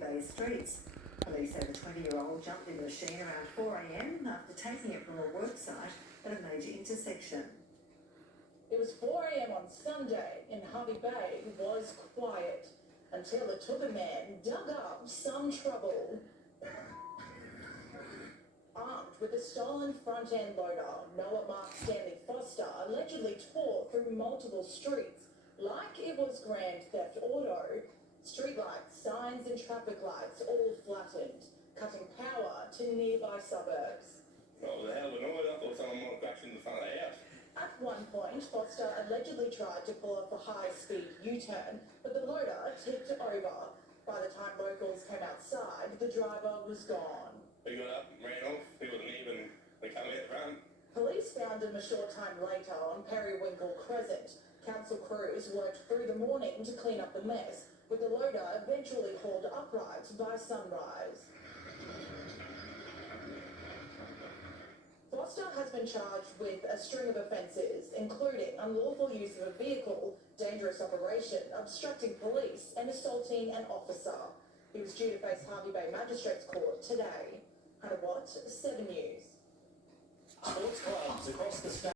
Bay streets. Police say the 20-year-old jumped in the machine around 4 a.m. after taking it from a work site at a major intersection. It was 4 a.m. on Sunday in Hervey Bay. It was quiet until the Toowoomba man dug up some trouble. Armed with a stolen front-end loader, Noah Mark Stanley Foster allegedly tore through multiple streets like it was Grand Theft Auto. Streetlights, signs and traffic lights all flattened, cutting power to nearby suburbs. Well, it was a hell of a noise. I thought someone might have crashed in the front of the house. At one point, Foster allegedly tried to pull off a high-speed U-turn, but the loader tipped over. By the time locals came outside, the driver was gone. He got up and ran off. He wasn't even, they come out the front. Police found him a short time later on Periwinkle Crescent. Council crews worked through the morning to clean up the mess, with the loader eventually hauled upright by sunrise. Foster has been charged with a string of offences, including unlawful use of a vehicle, dangerous operation, obstructing police and assaulting an officer. He was due to face Hervey Bay Magistrates Court today. Hannah Watt, 7 News. Sports clubs across the state.